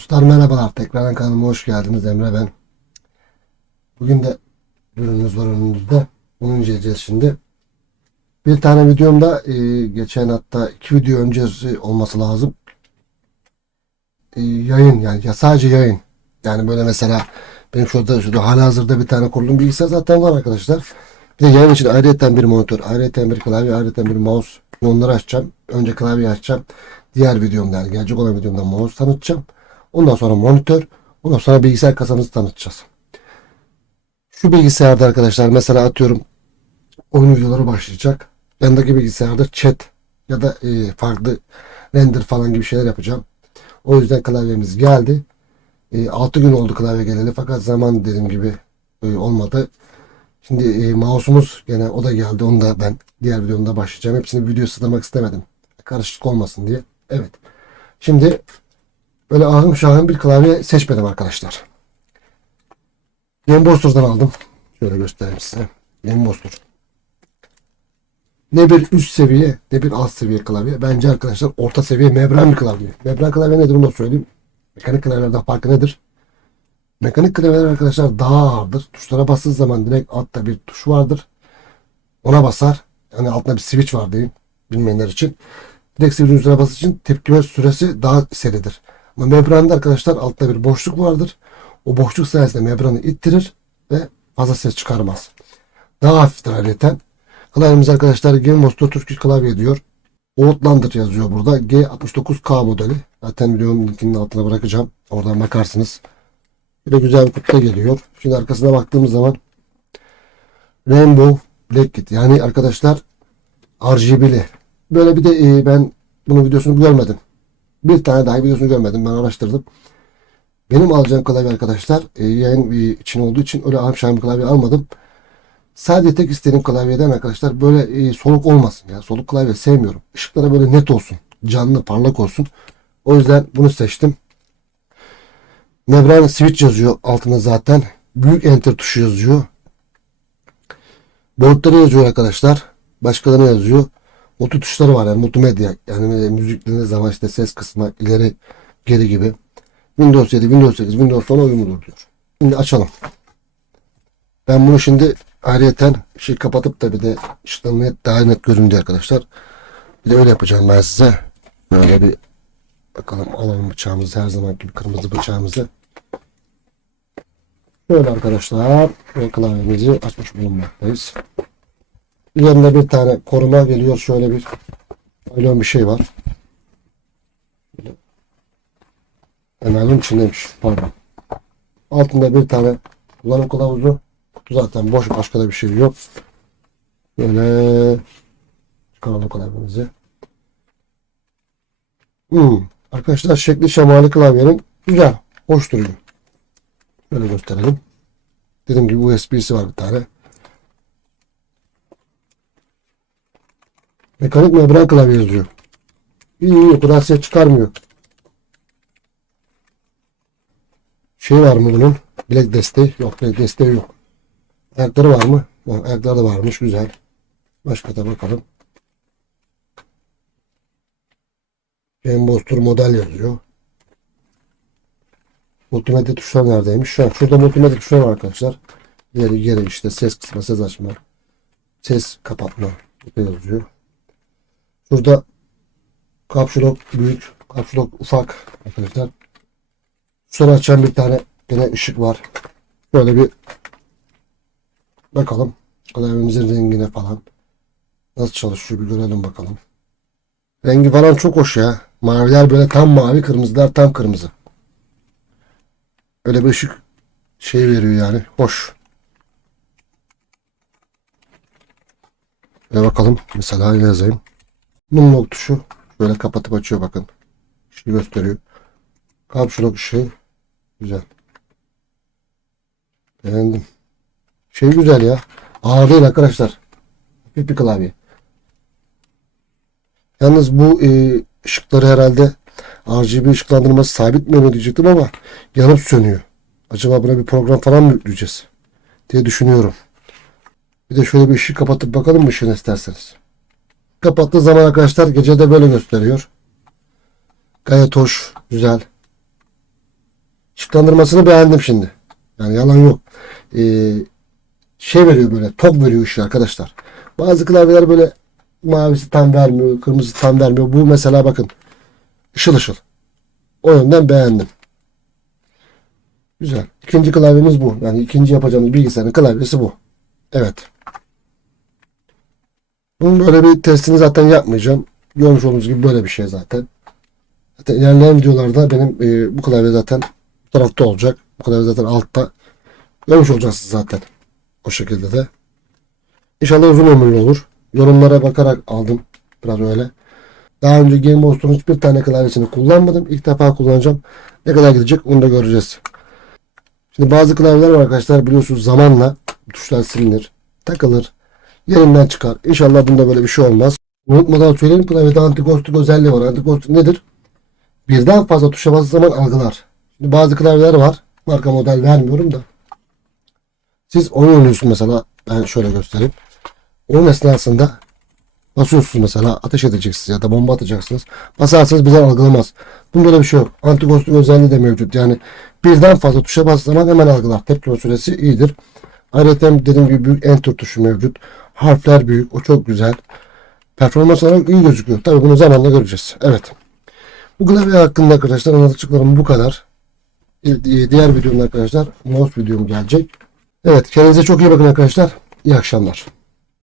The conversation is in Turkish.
Dostlar merhabalar. Tekrardan kanalıma hoş geldiniz. Emre ben. Bugün de ürünümüz var önümüzde. Bunu inceleyeceğiz şimdi. Bir tane videomda e, geçen hatta iki video öncesi olması lazım. E, yayın yani ya sadece yayın. Yani böyle mesela benim şurada şurada halihazırda bir tane kurulum bilgisayar zaten var arkadaşlar. Bir de yayın için ayrıyeten bir monitör, ayrıyeten bir klavye, ayrıyeten bir mouse. Onları açacağım. Önce klavyeyi açacağım. Diğer videomda yani gelecek olan videomda mouse tanıtacağım. Ondan sonra monitör. Ondan sonra bilgisayar kasamızı tanıtacağız. Şu bilgisayarda arkadaşlar mesela atıyorum oyun videoları başlayacak. Yanındaki bilgisayarda chat ya da e, farklı render falan gibi şeyler yapacağım. O yüzden klavyemiz geldi. E, 6 gün oldu klavye geleli fakat zaman dediğim gibi e, olmadı. Şimdi e, mouse'umuz gene o da geldi. Onu da ben diğer videomda başlayacağım. Hepsini video sığdırmak istemedim. Karışıklık olmasın diye. Evet. Şimdi böyle ahım şahım bir klavye seçmedim arkadaşlar. Gameboster'dan aldım. Şöyle göstereyim size. Gameboster. Ne bir üst seviye ne bir alt seviye klavye. Bence arkadaşlar orta seviye membran bir klavye. Membran klavye nedir onu söyleyeyim. Mekanik klavyelerden farkı nedir? Mekanik klavyeler arkadaşlar daha ağırdır. Tuşlara bastığı zaman direkt altta bir tuş vardır. Ona basar. Yani altında bir switch var diyeyim. Bilmeyenler için. Direkt switch'in üzerine bastığı için tepkime süresi daha seridir. Ama membranda arkadaşlar altta bir boşluk vardır. O boşluk sayesinde membranı ittirir ve fazla ses çıkarmaz. Daha hafiftir ayrıca. Klavyemiz arkadaşlar Master Turkish klavye diyor. Outlander yazıyor burada. G69K modeli. Zaten videonun linkini altına bırakacağım. Oradan bakarsınız. De güzel bir kutuda geliyor. Şimdi arkasına baktığımız zaman Rainbow Black Kit. Yani arkadaşlar RGB'li. Böyle bir de e, ben bunun videosunu görmedim. Bir tane daha videosunu görmedim. Ben araştırdım. Benim alacağım klavye arkadaşlar e, yayın için olduğu için öyle ahşam bir klavye almadım. Sadece tek istediğim klavyeden arkadaşlar böyle e, soluk olmasın. ya Soluk klavye sevmiyorum. Işıklara böyle net olsun. Canlı, parlak olsun. O yüzden bunu seçtim. Membran switch yazıyor altında zaten. Büyük enter tuşu yazıyor. Boyutları yazıyor arkadaşlar. Başkaları yazıyor. Multi tuşları var yani multimedya. Yani müzik dinlediğiniz zaman işte ses kısmı ileri geri gibi. Windows 7, Windows 8, Windows 10 uyumludur diyor. Şimdi açalım. Ben bunu şimdi ayrıyeten şey kapatıp da bir de ışıklarını net, daha net görün diye arkadaşlar. Bir de öyle yapacağım ben size. Böyle bir bakalım alalım bıçağımızı her zaman gibi kırmızı bıçağımızı. Böyle arkadaşlar klavyemizi açmış bulunmaktayız. Üzerinde bir tane koruma geliyor. Şöyle bir naylon bir şey var. E, naylon içindeymiş. Pardon. Altında bir tane kullanım kılavuzu. Zaten boş. Başka da bir şey yok. Böyle çıkaralım klavyemizi. Hmm. Arkadaşlar şekli şemali klavyenin güzel. Hoş duruyor. Şöyle gösterelim. Dediğim gibi USB'si var bir tane. Mekanik membran klavye yazıyor. İyi iyi o kadar ses çıkarmıyor. Şey var mı bunun? Bilek desteği. Yok bilek desteği yok. Ayakları var mı? Bak, ayakları da varmış. Güzel. Başka da bakalım. Gameboster model yazıyor. Multimedya tuşları neredeymiş? Şu an şurada multimedya tuşları var arkadaşlar. İleri geri işte ses kısma, ses açma, ses kapatma yazıyor. Şurada kapşulok büyük, kapşulok ufak arkadaşlar. Sonra açan bir tane yine ışık var. Böyle bir bakalım klavyemizin rengine falan nasıl çalışıyor bir görelim bakalım. Rengi falan çok hoş ya. Maviler böyle tam mavi, kırmızılar tam kırmızı. Öyle bir ışık şey veriyor yani. Hoş. Ve bakalım mesela yazayım. Numlok tuşu böyle kapatıp açıyor bakın. İşini gösteriyor. Kapşulok ışığı güzel. Beğendim. Şey güzel ya. Ağır değil arkadaşlar. Hafif bir klavye. Yalnız bu e, ışıkları herhalde RGB ışıklandırması sabit mi diyecektim ama yanıp sönüyor. Acaba buna bir program falan mı yükleyeceğiz diye düşünüyorum. Bir de şöyle bir ışığı kapatıp bakalım mı ışığını isterseniz. Kapattığı zaman arkadaşlar gecede böyle gösteriyor. Gayet hoş, güzel. Işıklandırmasını beğendim şimdi. Yani yalan yok. Ee, şey veriyor böyle tok veriyor ışığı arkadaşlar. Bazı klavyeler böyle mavisi tam vermiyor, kırmızı tam vermiyor. Bu mesela bakın ışıl ışıl. O yönden beğendim. Güzel. İkinci klavyemiz bu. Yani ikinci yapacağımız bilgisayarın klavyesi bu. Evet. Bunun böyle bir testini zaten yapmayacağım. Görmüş olduğunuz gibi böyle bir şey zaten. Zaten ilerleyen videolarda benim e, bu klavye zaten tarafta olacak. Bu klavye zaten altta. Görmüş olacaksınız zaten. O şekilde de. İnşallah uzun ömürlü olur. Yorumlara bakarak aldım. Biraz öyle. Daha önce Game Boost'un hiçbir tane klavyesini kullanmadım. İlk defa kullanacağım. Ne kadar gidecek onu da göreceğiz. Şimdi bazı klavyeler var arkadaşlar biliyorsunuz zamanla tuşlar silinir, takılır, yerinden çıkar. İnşallah bunda böyle bir şey olmaz. Unutmadan söyleyeyim klavyede anti-ghosting özelliği var. Anti-ghosting nedir? Birden fazla tuşa bastığı zaman algılar. Şimdi bazı klavyeler var. Marka model vermiyorum da. Siz oyun oynuyorsunuz mesela. Ben şöyle göstereyim. Oyun esnasında basıyorsunuz mesela ateş edeceksiniz ya da bomba atacaksınız. Basarsanız bize algılamaz. Bunda öyle bir şey yok. Anti-ghosting özelliği de mevcut. Yani birden fazla tuşa bastığı zaman hemen algılar. Tepkime süresi iyidir. Ayrıca dediğim gibi büyük enter tuşu mevcut. Harfler büyük. O çok güzel. Performans olarak iyi gözüküyor. Tabii bunu zamanla göreceğiz. Evet. Bu klavye hakkında arkadaşlar anlatacaklarım bu kadar. Diğer videomda arkadaşlar mouse videom gelecek. Evet kendinize çok iyi bakın arkadaşlar. İyi akşamlar.